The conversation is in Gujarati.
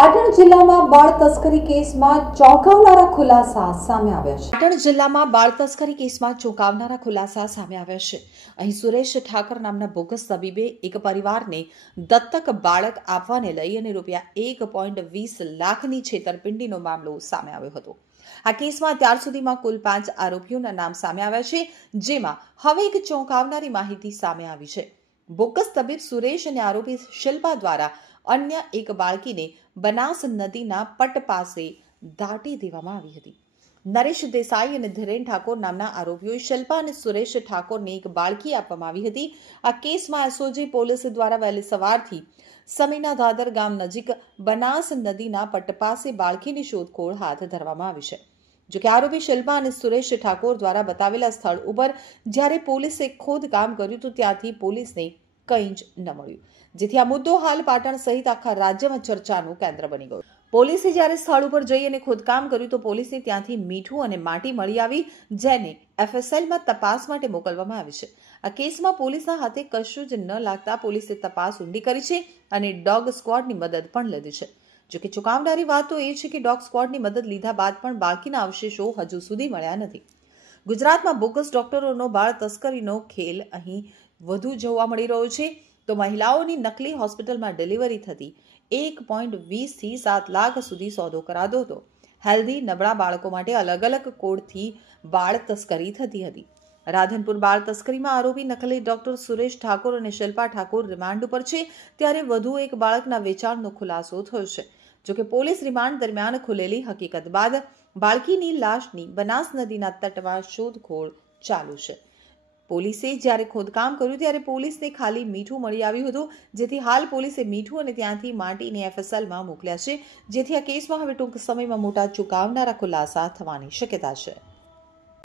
પાટણ જિલ્લામાં બાળ તસ્કરી કેસમાં ચોંકાવનારા ખુલાસા સામે આવ્યા છે। પાટણ જિલ્લામાં બાળ તસ્કરી કેસમાં ચોંકાવનારા ખુલાસા સામે આવ્યા છે। અહીં સુરેશ ઠાકર નામના બોગસ તબીબે એક પરિવારને દત્તક બાળક આપવાને લઈ અને ₹1.20 લાખની છેતરપિંડીનો મામલો સામે આવ્યો હતો। આ કેસમાં અત્યાર સુધીમાં કુલ 5 આરોપીઓના નામ સામે આવ્યા છે, જેમાં હવે એક ચોંકાવનારી માહિતી સામે આવી છે। બોગસ તબીબ સુરેશ અને આરોપી શિલ્પા દ્વારા અન્ય એક બાળકીને બનાસ નદીના પટ પાસે દાટી દેવામાં આવી હતી। નરેશ દેસાઈ અને ધીરેન ઠાકોર નામના આરોપીઓએ શિલ્પા અને સુરેશ ઠાકોરને એક બાળકી આપવામાં આવી હતી। આ કેસમાં એસઓજી પોલીસ દ્વારા વહેલી સવારથી સમીના દાદર ગામ નજીક બનાસ નદીના પટ પાસે બાળકીની શોધખોળ હાથ ધરવામાં આવી છે। જો કે આરોપી શિલ્પા અને સુરેશ ઠાકોર દ્વારા બતાવેલા સ્થળ ઉપર જ્યારે પોલીસે ખોદકામ કર્યું તો ત્યાંથી પોલીસને કંઈ જ ન મળ્યું, જેથી આ મુદ્દો હાલ પાટણ સહિત આખા રાજ્યમાં ચર્ચાનું કેન્દ્ર બની ગયો। પોલીસે જ્યારે સ્થળ ઉપર જઈ અને ખોદકામ કર્યું તો પોલીસને ત્યાંથી મીઠું અને માટી મળી આવી, જેને એફએસએલમાં તપાસ માટે મોકલવામાં આવી છે। આ કેસમાં પોલીસના હાથે કશું જ ન લાગતા પોલીસે તપાસ ઊંડી કરી છે અને ડોગ સ્ક્વોડની મદદ પણ લીધી છે। જો કે ચોંકાવનારી વાત તો એ છે કે ડોગ સ્ક્વોડની મદદ લીધા બાદ પણ બાળકીના અવશેષો હજુ સુધી મળ્યા નથી। ગુજરાતમાં બોગસ ડોક્ટરોનો બાળ તસ્કરીનો ખેલ અહીં વધુ જોવા મળી રહ્યો છે, તો મહિલાઓની નકલી હોસ્પિટલમાં ડિલિવરી થતી 1.20 થી 7 લાખ સુધી સોદો કરાતો હતો। હેલ્ધી નબળા બાળકો માટે અલગ અલગ કોડથી બાળ તસ્કરી થતી હતી। રાધનપુર બાળ તસ્કરીમાં આરોપી નકલી ડોક્ટર સુરેશ ઠાકોર અને શિલ્પા ઠાકોર રિમાન્ડ ઉપર છે, ત્યારે વધુ એક બાળકના વેચાણનો ખુલાસો થયો છે। જોકે પોલીસ રિમાન્ડ દરમિયાન ખુલેલી હકીકત બાદ બાળકીની લાશની બનાસ નદીના તટમાં શોધખોળ ચાલુ છે। પોલીસે જ્યારે ખોદકામ કર્યું ત્યારે પોલીસને ખાલી મીઠું મળી આવ્યું હતું, જેથી હાલ પોલીસે મીઠું અને ત્યાંથી માટીને એફએસએલમાં મોકલ્યા છે, જેથી આ કેસમાં હવે ટૂંક સમયમાં મોટા ચોંકાવનારા ખુલાસા થવાની શક્યતા છે।